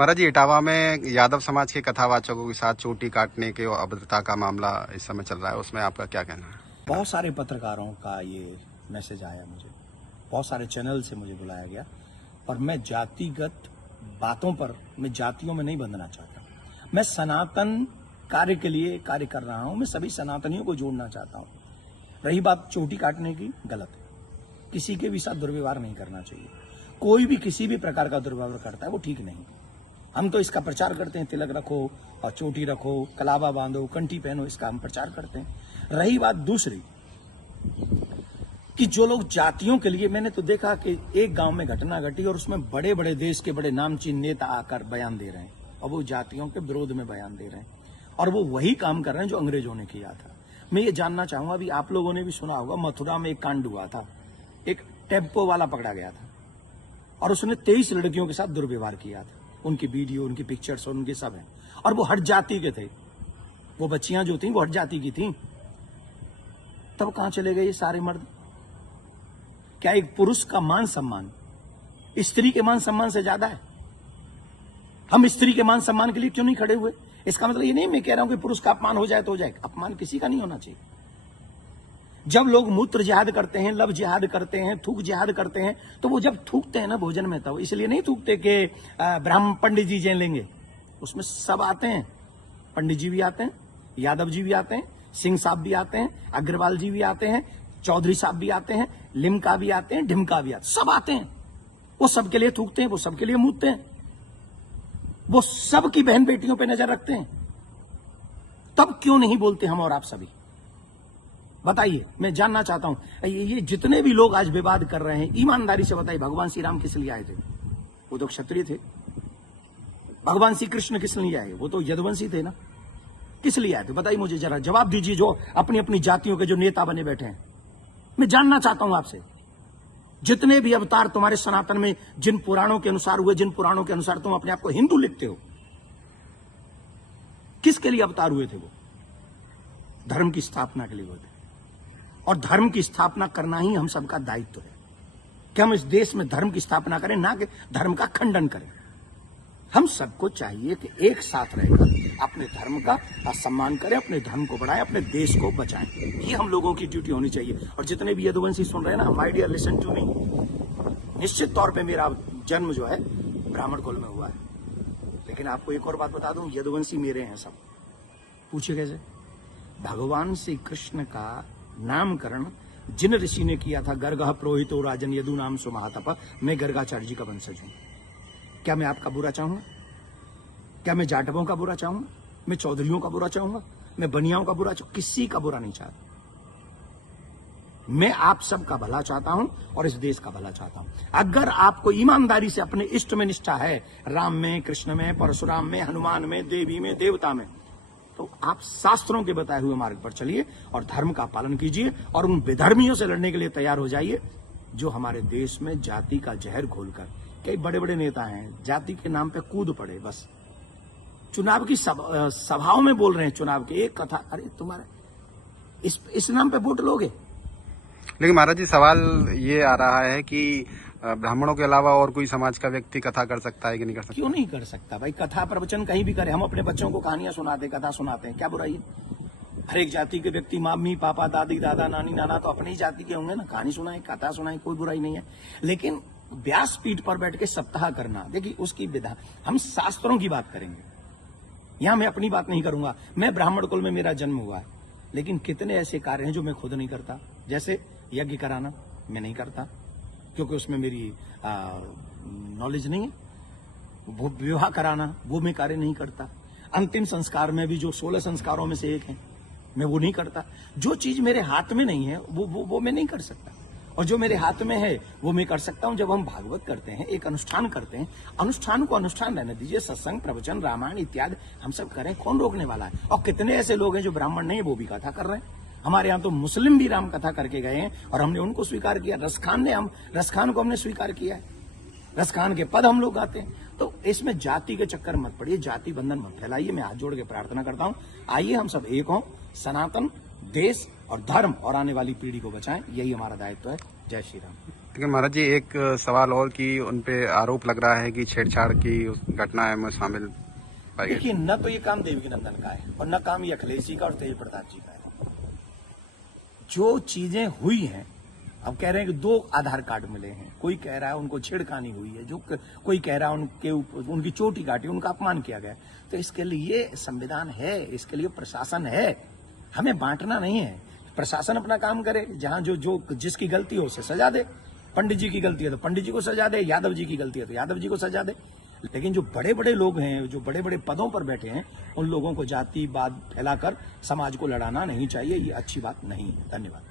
महाराज जी, इटावा में यादव समाज के कथावाचकों के साथ चोटी काटने के अभद्रता का मामला इस समय चल रहा है, उसमें आपका क्या कहना है? बहुत सारे पत्रकारों का ये मैसेज आया मुझे, बहुत सारे चैनल से मुझे बुलाया गया, और मैं जातिगत बातों पर, मैं जातियों में नहीं बंधना चाहता। मैं सनातन कार्य के लिए कार्य कर रहा हूं, मैं सभी सनातनियों को जोड़ना चाहता हूं। रही बात चोटी काटने की, गलत है। किसी के भी साथ दुर्व्यवहार नहीं करना चाहिए। कोई भी किसी भी प्रकार का दुर्व्यवहार करता है वो ठीक नहीं। हम तो इसका प्रचार करते हैं, तिलक रखो और चोटी रखो, कलावा बांधो, कंठी पहनो, इसका हम प्रचार करते हैं। रही बात दूसरी कि जो लोग जातियों के लिए, मैंने तो देखा कि एक गांव में घटना घटी और उसमें बड़े बड़े देश के बड़े नामचीन नेता आकर बयान दे रहे हैं और वो जातियों के विरोध में बयान दे रहे हैं, और वो वही काम कर रहे हैं जो अंग्रेजों ने किया था। मैं ये जानना चाहूंगा, अभी आप लोगों ने भी सुना होगा, मथुरा में एक कांड हुआ था, एक टेम्पो वाला पकड़ा गया था और उसने 23 लड़कियों के साथ दुर्व्यवहार किया था। उनकी वीडियो, उनकी पिक्चर्स और उनके सब हैं, और वो हट जाति के थे। वो बच्चियां जो थी वो हट जाति की थी। तब कहां चले गए ये सारे मर्द? क्या एक पुरुष का मान सम्मान स्त्री के मान सम्मान से ज्यादा है? हम स्त्री के मान सम्मान के लिए क्यों नहीं खड़े हुए? इसका मतलब ये नहीं मैं कह रहा हूं कि पुरुष का अपमान हो जाए तो हो जाए, अपमान किसी का नहीं होना चाहिए। जब लोग मूत्र जिहाद करते हैं, लब जिहाद करते हैं, थूक जिहाद करते हैं, तो वो जब थूकते हैं ना भोजन में, तब इसलिए नहीं थूकते कि ब्राह्मण पंडित जी जय लेंगे। उसमें सब आते हैं, पंडित जी भी आते हैं, यादव जी भी आते हैं, सिंह साहब भी आते हैं, अग्रवाल जी भी आते हैं, चौधरी साहब भी आते हैं, लिमका भी आते हैं, ढिमका भी आते हैं, सब आते हैं। वो सबके लिए थूकते हैं, वो सबके लिए मूतते हैं, वो सबकी बहन बेटियों पर नजर रखते हैं। तब क्यों नहीं बोलते हम और आप सभी? बताइए, मैं जानना चाहता हूं। ये जितने भी लोग आज विवाद कर रहे हैं, ईमानदारी से बताइए, भगवान श्री राम किस लिए आए थे? वो तो क्षत्रिय थे। भगवान श्री कृष्ण किस लिए आए? वो तो यदुवंशी थे ना। किस लिए आए थे? बताइए मुझे, जरा जवाब दीजिए, जो अपनी अपनी जातियों के जो नेता बने बैठे हैं। मैं जानना चाहता हूं आपसे, जितने भी अवतार तुम्हारे सनातन में जिन पुराणों के अनुसार हुए, जिन पुराणों के अनुसार तुम अपने आप को हिंदू लिखते हो, किसके लिए अवतार हुए थे? वो धर्म की स्थापना के लिए हुए थे, और धर्म की स्थापना करना ही हम सबका दायित्व है कि हम इस देश में धर्म की स्थापना करें, ना कि धर्म का खंडन करें। हम सबको चाहिए कि एक साथ रहकर अपने धर्म का सम्मान करें, अपने धर्म को बढ़ाएं, अपने देश को बचाएं। ये हम लोगों की ड्यूटी होनी चाहिए। और जितने भी यदुवंशी सुन रहे हैं ना, my dear, listen to me. निश्चित तौर पे मेरा जन्म जो है ब्राह्मण कुल में हुआ है, लेकिन आपको एक और बात बता दूं, यदुवंशी मेरे हैं सब। पूछिए कैसे? भगवान श्री कृष्ण का नामकरण जिन ऋषि ने किया था, गर्गः पुरोहितो राजन यदु नाम सुमहातप, मैं गर्गाचार्य जी का वंशज हूं। क्या मैं आपका बुरा चाहूंगा? क्या मैं जाटवों का बुरा चाहूंगा? मैं चौधरियों का बुरा चाहूंगा? मैं बनियाओं का बुरा चाहूंगा? किसी का बुरा नहीं चाहता। मैं आप सबका भला चाहता हूं और इस देश का भला चाहता हूं। अगर आपको ईमानदारी से अपने इष्ट में निष्ठा है, राम में, कृष्ण में, परशुराम में, हनुमान में, देवी में, देवता में, तो आप शास्त्रों के बताए हुए मार्ग पर चलिए और धर्म का पालन कीजिए, और उन विधर्मियों से लड़ने के लिए तैयार हो जाइए जो हमारे देश में जाति का जहर घोलकर, कई बड़े बड़े नेता हैं, जाति के नाम पे कूद पड़े, बस चुनाव की सभाओं में बोल रहे हैं, चुनाव के एक कथा, अरे तुम्हारे इस नाम पे वोट लोगे? लेकिन महाराज जी, सवाल ये आ रहा है कि ब्राह्मणों के अलावा और कोई समाज का व्यक्ति कथा कर सकता है कि नहीं कर सकता? क्यों नहीं कर सकता भाई? कथा प्रवचन कहीं भी करे। हम अपने बच्चों को कहानियां सुनाते, कथा सुनाते हैं, क्या बुराई है? हर एक जाति के व्यक्ति, मम्मी पापा, दादी दादा, नानी नाना तो अपनी ही जाति के होंगे ना। कहानी सुनाए, कथा सुनाए, कोई बुराई नहीं है। लेकिन व्यासपीठ पर बैठ के सप्ताह करना, देखिए उसकी विधा, हम शास्त्रों की बात करेंगे। यहां मैं अपनी बात नहीं करूंगा। मैं ब्राह्मण कुल में मेरा जन्म हुआ है, लेकिन कितने ऐसे कार्य हैं जो मैं खुद नहीं करता। जैसे यज्ञ कराना मैं नहीं करता, क्योंकि उसमें मेरी नॉलेज नहीं है। विवाह कराना वो मैं कार्य नहीं करता। अंतिम संस्कार में भी जो 16 संस्कारों में से एक है, मैं वो नहीं करता। जो चीज मेरे हाथ में नहीं है वो मैं नहीं कर सकता, और जो मेरे हाथ में है वो मैं कर सकता हूं। जब हम भागवत करते हैं, एक अनुष्ठान करते हैं, अनुष्ठान को अनुष्ठान रहने दीजिए। सत्संग, प्रवचन, रामायण इत्यादि हम सब करें, कौन रोकने वाला है? और कितने ऐसे लोग हैं जो ब्राह्मण नहीं है, वो भी कथा कर रहे हैं। हमारे यहाँ तो मुस्लिम भी राम कथा करके गए हैं और हमने उनको स्वीकार किया। रसखान को हमने स्वीकार किया है। रसखान के पद हम लोग गाते हैं। तो इसमें जाति के चक्कर मत पड़िए, जाति बंधन मत फैलाइए। मैं हाथ जोड़ के प्रार्थना करता हूं, आइए हम सब एक हों, सनातन, देश और धर्म और आने वाली पीढ़ी को बचाएं। यही हमारा दायित्व है। जय श्री राम। लेकिन महाराज जी एक सवाल और कि उनपे आरोप लग रहा है कि छेड़छाड़ की उस घटना में शामिल पाई गई। देखिए, न तो ये काम देवकी नंदन का है और न काम ये अखिलेश जी का और तेज प्रताप जी का है। जो चीजें हुई हैं, अब कह रहे हैं कि 2 आधार कार्ड मिले हैं, कोई कह रहा है उनको छेड़खानी हुई है, कोई कह रहा है उनकी चोटी काटी, उनका अपमान किया गया। तो इसके लिए संविधान है, इसके लिए प्रशासन है, हमें बांटना नहीं है। प्रशासन अपना काम करे, जहां जो जिसकी गलती हो उसे सजा दे। पंडित जी की गलती है तो पंडित जी को सजा दे, यादव जी की गलती है तो यादव जी को सजा दे। लेकिन जो बड़े बड़े लोग हैं, जो बड़े बड़े पदों पर बैठे हैं, उन लोगों को जातिवाद फैलाकर समाज को लड़ाना नहीं चाहिए। ये अच्छी बात नहीं है। धन्यवाद।